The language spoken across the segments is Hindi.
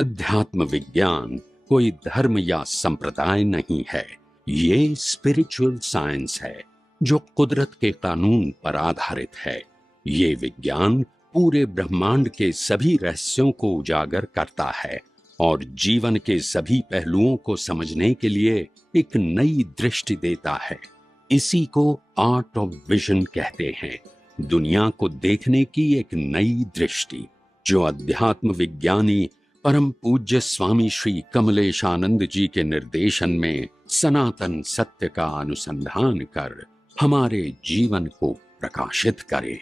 अध्यात्म विज्ञान कोई धर्म या संप्रदाय नहीं है, ये स्पिरिचुअल साइंस है जो कुदरत के कानून पर आधारित है। ये विज्ञान पूरे ब्रह्मांड के सभी रहस्यों को उजागर करता है और जीवन के सभी पहलुओं को समझने के लिए एक नई दृष्टि देता है। इसी को आर्ट ऑफ विजन कहते हैं, दुनिया को देखने की एक नई दृष्टि, जो अध्यात्म विज्ञानी परम पूज्य स्वामी श्री कमलेशानंद जी के निर्देशन में सनातन सत्य का अनुसंधान कर हमारे जीवन को प्रकाशित करे।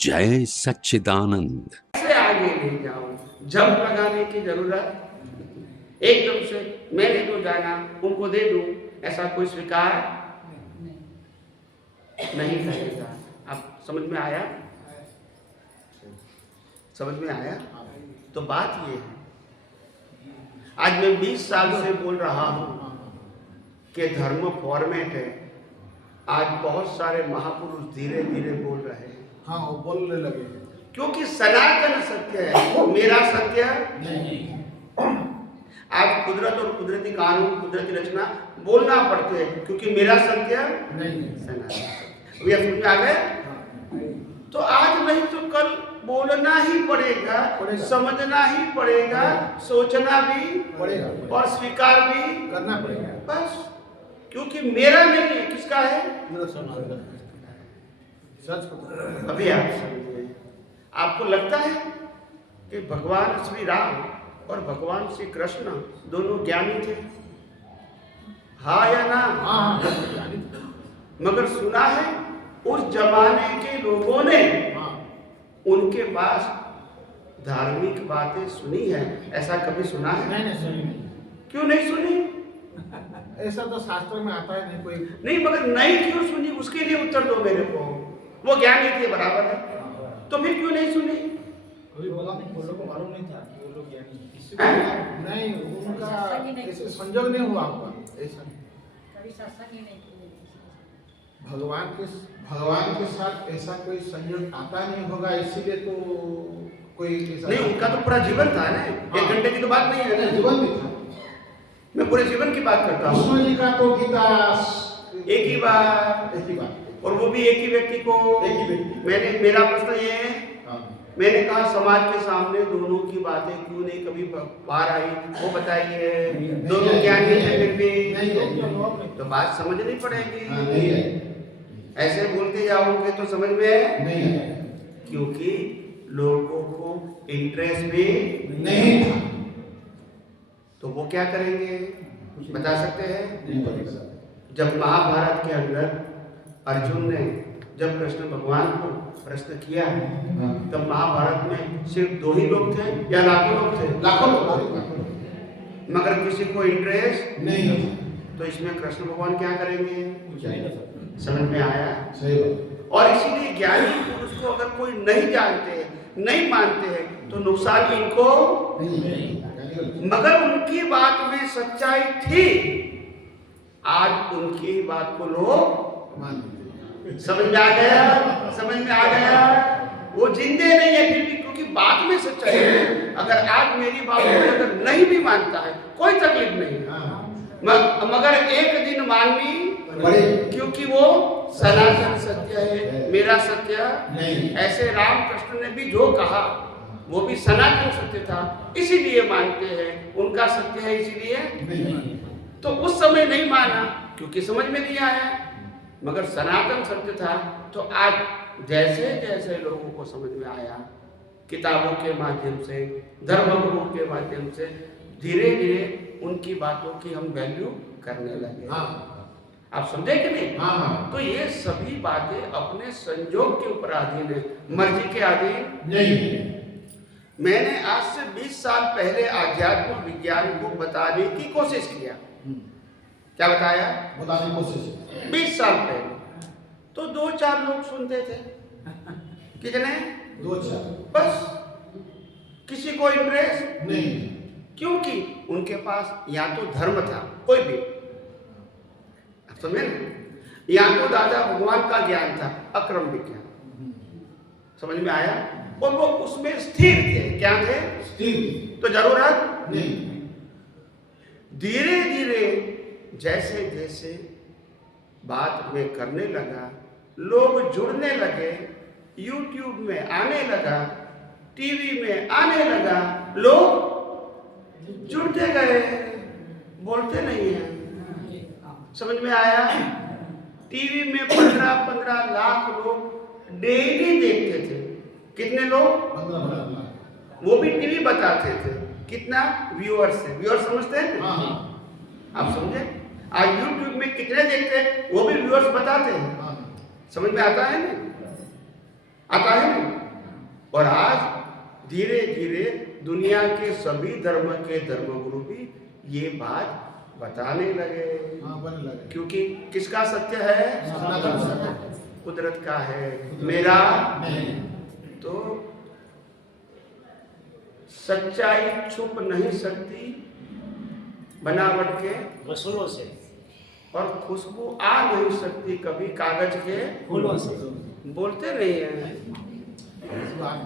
जय सच्चिदानंद। से आगे ले जाओ, जंप लगाने की जरूरत एकदम से मैंने जो जाना उनको दे दूं, ऐसा कोई स्वीकार नहीं करेगा। अब समझ में आया? समझ में आया? तो बात ये है, आज मैं 20 साल से बोल रहा हूं कि धर्म फॉर्मेट है। आज बहुत सारे महापुरुष धीरे धीरे बोल रहे हैं। हाँ, वो बोलने लगे क्योंकि सनातन सत्य है, मेरा सत्य नहीं। आज कुदरत और कुदरती कानून, कुदरती रचना बोलना पड़ते हैं, क्योंकि मेरा सत्य नहीं। सनातन। ये समझ में आ गए? तो आज नहीं तो कल बोलना ही पड़ेगा, समझना ही पड़ेगा, सोचना भी पड़ेगा और स्वीकार भी करना पड़ेगा। बस, क्योंकि मेरा नहीं है, किसका है? सच। अभी आप समझिए, आपको लगता है कि भगवान श्री राम और भगवान श्री कृष्ण दोनों ज्ञानी थे? हाँ या ना? हाँ। मगर सुना है उस जमाने के लोगों ने उनके पास धार्मिक बातें सुनी है, ऐसा कभी सुना है? नहीं सुनी। क्यों नहीं सुनी? ऐसा तो शास्त्र में आता है नहीं कोई। नहीं, मगर नहीं क्यों सुनी, उसके लिए उत्तर दो मेरे को। वो ज्ञानी थे, बराबर है, तो फिर क्यों नहीं सुनी? कभी बोला नहीं, वो लोग को मालूम नहीं था वो लोग ज्ञानी नहीं, उनका ऐसे संजोग नहीं हुआ होगा। ऐसा कभी सत्संग ही नहीं किया। भगवान के साथ ऐसा कोई संयोग आता नहीं होगा, इसीलिए तो कोई ऐसा नहीं, उनका तो पूरा जीवन था ना, एक घंटे की तो बात नहीं है ना, जीवन भी था। मैं पूरे जीवन की बात करता हूँ। कृष्ण जी का तो गीता एक ही बात, और वो भी एक ही व्यक्ति को। मेरा प्रश्न ये है, मैंने कहा समाज के सामने दोनों की बातें क्यों नहीं कभी बाहर आई, वो बताइए। दोनों ज्ञानी है फिर भी तो बात समझनी पड़ेगी। ऐसे बोलते जाओगे तो समझ में नहीं, क्योंकि लोगों को इंटरेस्ट भी नहीं था। तो वो क्या करेंगे, बता सकते हैं? जब महाभारत के अंदर अर्जुन ने जब कृष्ण भगवान को प्रश्न किया, तब महाभारत में सिर्फ 2 ही लोग थे या लाखों लोग थे? लाखों लोग। मगर किसी को इंटरेस्ट नहीं। तो इसमें कृष्ण भगवान क्या करेंगे? समझ में आया? सही बात। और इसीलिए ज्ञानी पुरुष को अगर कोई नहीं जानते, नहीं मानते हैं, तो नुकसान इनको नहीं। मगर उनकी बात में सच्चाई थी, आज उनकी बात को लोग मान। समझ में आ गया? समझ में आ गया? वो जिंदे नहीं है फिर भी, क्योंकि बात में सच्चाई है। अगर आज मेरी बात को अगर नहीं भी मानता है, कोई तकलीफ नहीं, मगर एक दिन माननी, क्योंकि वो सनातन सत्य है, मेरा सत्य नहीं। ऐसे रामकृष्ण ने भी जो कहा वो भी सनातन सत्य था, इसीलिए मानते हैं, उनका सत्य है इसीलिए नहीं। तो उस समय नहीं माना क्योंकि समझ में नहीं आया, मगर सनातन सत्य था। तो आज जैसे जैसे लोगों को समझ में आया, किताबों के माध्यम से, धर्मगुरुओं के माध्यम से, धीरे धीरे उनकी बातों की हम वैल्यू करने लगे। आप समझे कि नहीं? तो ये सभी बातें अपने संजोग के ऊपर अधीन है, मर्जी के अधीन नहीं। मैंने आज से 20 साल पहले आध्यात्मिक विज्ञान को बताने की कोशिश किया। क्या बताया? बताने की कोशिश 20 साल पहले तो 2-4 लोग सुनते थे। कितने? 2-4 बस। किसी को इंटरेस्ट नहीं, क्योंकि उनके पास या तो धर्म था, कोई भी समझे, या तो दादा भगवान का ज्ञान था, अक्रम विज्ञान, समझ में आया, और वो उसमें स्थिर थे। क्या थे? स्थिर। तो जरूरत नहीं। धीरे धीरे जैसे जैसे बात में करने लगा, लोग जुड़ने लगे, यूट्यूब में आने लगा, टीवी में आने लगा, लोग जुड़ते गए, बोलते नहीं है। समझ में आया? टीवी में 15-15 लाख लोग डेली देखते थे। कितने लोग? 15 लाख। वो भी टीवी बताते थे। कितना व्यूअर्स है? व्यूअर्स समझते हैं? आप समझे? आज यूट्यूब में कितने देखते हैं, वो भी व्यूअर्स बताते हैं। समझ में आता है ना? आता है ना? और आज धीरे धीरे दुनिया के सभी धर्म के धर्मगुरु भी ये बात बताने लगे। क्योंकि किसका सत्य है? कुदरत का है, मेरा नहीं। तो सच्चाई छुप नहीं सकती बनावट के रसूलों से, और खुशबू आ नहीं सकती कभी कागज के फूलों से। बोलते नहीं है।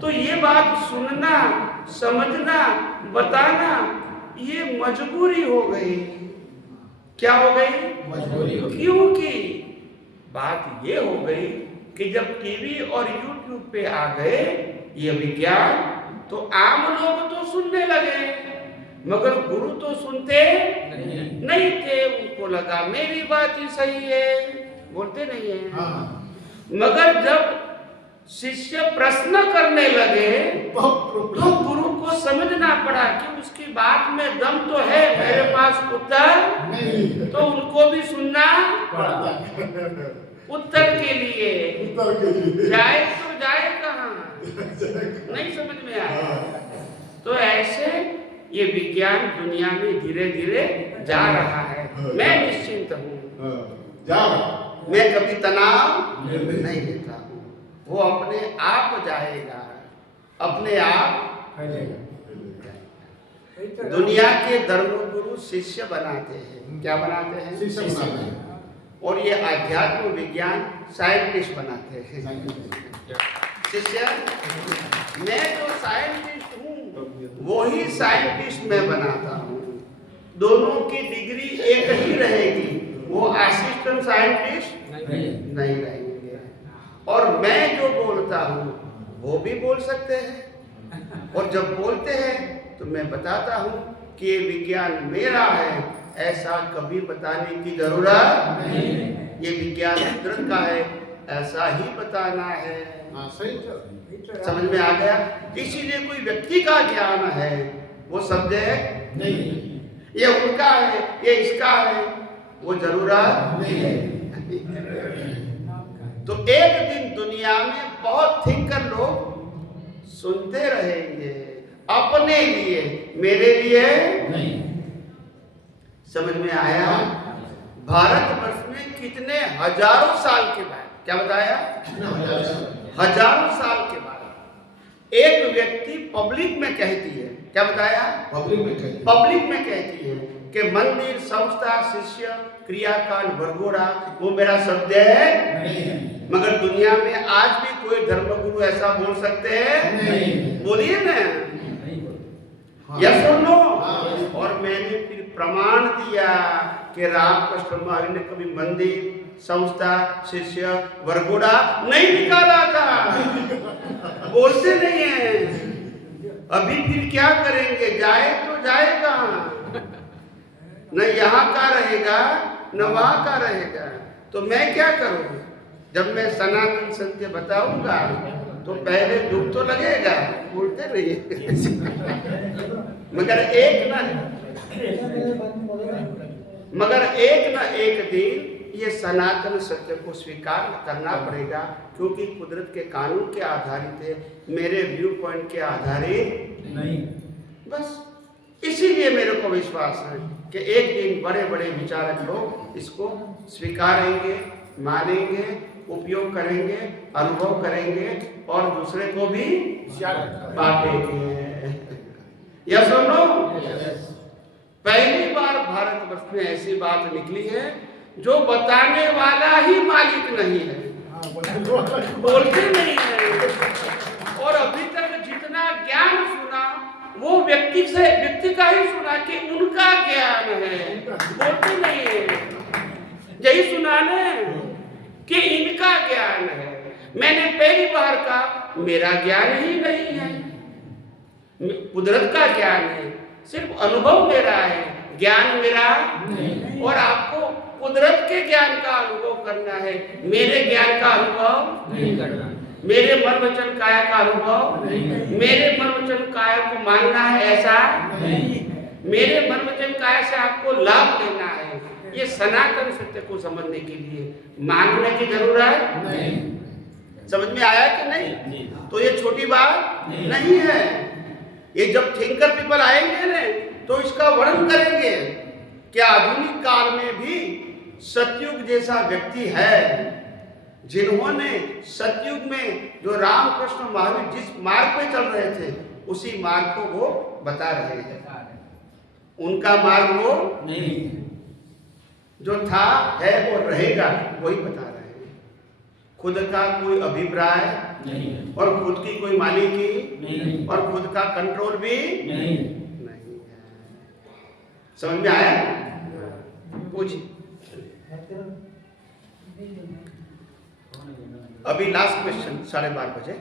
तो ये बात सुनना, समझना, बताना ये मजबूरी हो गई। क्या हो गई? मजबूरी हो गई। क्योंकि बात ये हो गई कि जब टीवी और यूट्यूब पे आ गए ये विज्ञान, तो आम लोग तो सुनने लगे, मगर गुरु तो सुनते नहीं थे। उनको लगा मेरी बात ही सही है, बोलते नहीं है। मगर जब शिष्य प्रश्न करने लगे तो गुरु को समझना पड़ा कि उसकी बात में दम तो है, मेरे पास उत्तर नहीं, तो उनको भी सुनना पड़ा। उत्तर के लिए जाए तो जाए कहाँ? नहीं समझ में आया। तो ऐसे ये विज्ञान दुनिया में धीरे धीरे जा रहा है। मैं निश्चिंत हूँ, मैं कभी तनाव नहीं लेता हूँ। वो अपने आप जाएगा, अपने आप। दुनिया के धर्मगुरु शिष्य बनाते हैं। क्या बनाते हैं? शिष्य बनाते हैं। और ये आध्यात्म विज्ञान साइंटिस्ट बनाते हैं। शिष्य, मैं जो साइंटिस्ट हूँ वही साइंटिस्ट मैं बनाता हूँ। दोनों की डिग्री एक ही रहेगी, वो असिस्टेंट साइंटिस्ट नहीं रहेंगे। और मैं जो बोलता हूँ वो भी बोल सकते हैं, और जब बोलते हैं तो मैं बताता हूँ कि ये विज्ञान मेरा है, ऐसा कभी बताने की जरूरत नहीं। ये विज्ञान कुदरत का है, ऐसा ही बताना है। समझ में आ गया? इसीलिए कोई व्यक्ति का ज्ञान है, वो सब्जेक्ट नहीं, ये उनका है, ये इसका है, वो जरूरत नहीं है। तो एक दिन दुनिया में बहुत थिंकर लोग सुनते रहेंगे, अपने लिए, मेरे लिए नहीं। समझ में आया? भारतवर्ष में कितने हजारों साल के बाद, क्या बताया? हजारों साल के बाद एक व्यक्ति पब्लिक में कहती है, क्या बताया? पब्लिक में कहती है कि मंदिर, संस्था, शिष्य, क्रियाकांड, वरघोड़ा वो मेरा शब्द है। मगर दुनिया में आज भी कोई धर्मगुरु ऐसा बोल सकते हैं? बोलिए ना, यस और नो। और मैंने फिर प्रमाण दिया कि रामकृष्ण महाराज ने कभी मंदिर, संस्था, शिष्य, वरघोड़ा नहीं निकाला था। बोलते नहीं है। अभी फिर क्या करेंगे? जाए तो जाए कहाँ? न यहाँ का रहेगा न वहाँ का रहेगा। तो मैं क्या करूँ? जब मैं सनातन सत्य बताऊंगा तो पहले दुख तो लगेगा, बोलते रहिए। मगर एक ना एक दिन ये सनातन सत्य को स्वीकार करना पड़ेगा, क्योंकि कुदरत के कानून के आधारित है, मेरे व्यू पॉइंट के आधारित नहीं। बस इसीलिए मेरे को विश्वास है कि एक दिन बड़े बड़े विचारक लोग इसको स्वीकारेंगे, मानेंगे, उपयोग करेंगे, अनुभव करेंगे और दूसरे को भी बांटेंगे। यस और नो? पहली बार भारतवर्ष में ऐसी बात निकली है जो बताने वाला ही मालिक नहीं है, बोलते नहीं है। और अभी तक जितना ज्ञान सुना वो व्यक्ति का ही ज्ञान है, बोलते नहीं है। यही सुना ना कि इनका ज्ञान है। मैंने पहली बार कहा मेरा ज्ञान ही नहीं है, कुदरत का ज्ञान है, सिर्फ अनुभव मेरा है, ज्ञान मेरा नहीं। और आपको कुदरत के ज्ञान का अनुभव करना है, मेरे ज्ञान का अनुभव नहीं करना। मेरे मन वचन काया का अनुभव नहीं। मेरे मन वचन काया को मानना है ऐसा नहीं। मेरे मन वचन काया से आपको लाभ लेना है। ये सनातन सत्य को समझने के लिए मानने की जरूरत नहीं। समझ में आया कि नहीं? तो ये छोटी बात नहीं है। ये जब थिंकर पीपल आएंगे ना तो इसका वर्णन करेंगे कि आधुनिक काल में भी सतयुग जैसा व्यक्ति है जिन्होंने सतयुग में जो रामकृष्ण महावीर जिस मार्ग पे चल रहे थे उसी मार्ग को वो बता रहे हैं। उनका मार्ग वो नहीं जो था है और रहेगा वही बता रहे हैं। खुद का कोई अभिप्राय नहीं और खुद की कोई मालिकी नहीं और खुद का कंट्रोल भी नहीं है। समझ में आया? पूछिए। अभी लास्ट क्वेश्चन 12:30 बजे।